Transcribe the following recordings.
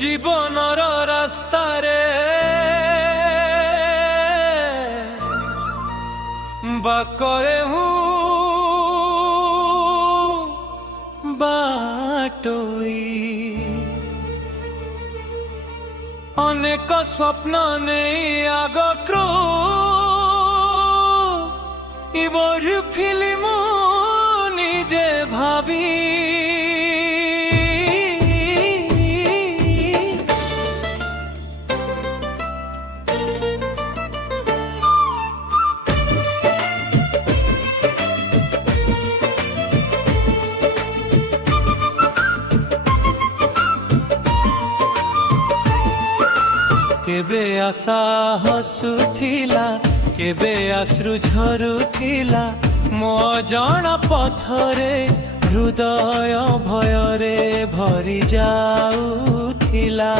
জীবনর রাস্তারে বাকরে বাটই অনেক স্বপ্ন নেই আগক্রু ইবর ফিল্ম নিজে ভাবি केबे आशा हसुथिला केबे अश्रु झरुथिला मो जणा पथरे हृदय भयरे भरी जाउथिला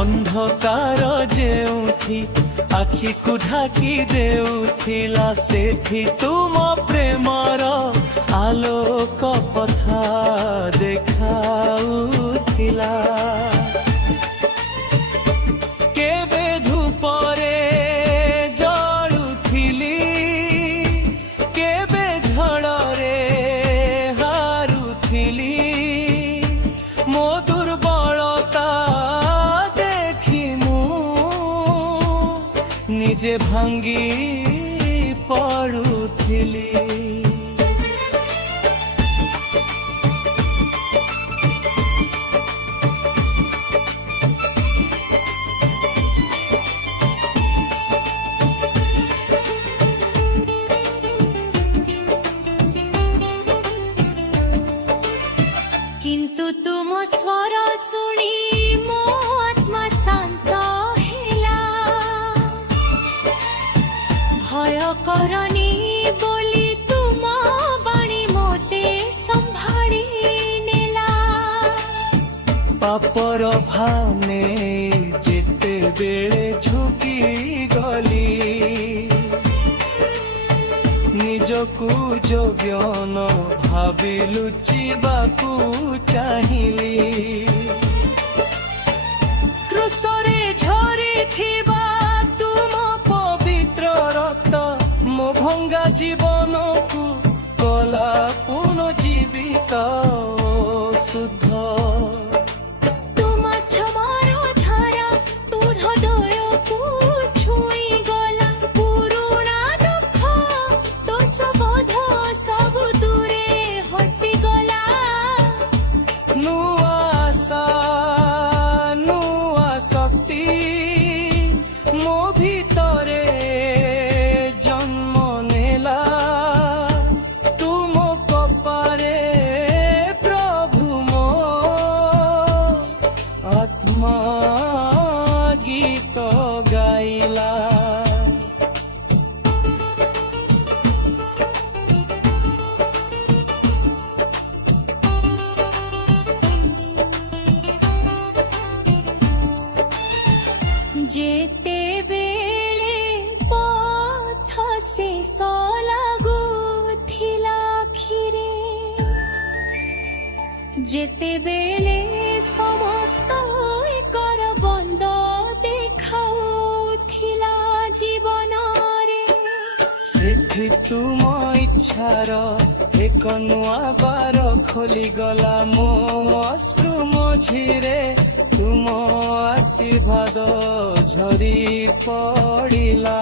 अंधकार जेउथी आखि को ढाकी देउथिला सेठी तुम प्रेमर आलोक पथा देखाउथिला केबे धूपरे जळुथिली केबे झड़रे हारुथिली मो दुर्बलता निजे भांगी पड़ुथिली किंतु तुम स्वर सुनी मो आत्मा शांत भय करनी बोली तुम बाणी मोते संभाड़ी नेला पापर भावने जेते बेले झुकी गली निजकू जोग्यन भावी लुचिबाकू चाहिली क्रुशरे झरी थिबा मो भंगा जीवन को कला पुनर्जीवित शुद्ध गीत गाइला जेते बेले पथ शेष लागुथिला आखिरे जेते बेले समस्त कर बंद देखाउथिला जीवन रे सेठी तुम इच्छार एक नुआ बार खोली गला मो अश्रु मझिरे तुम आशीर्वाद झरी पड़िला।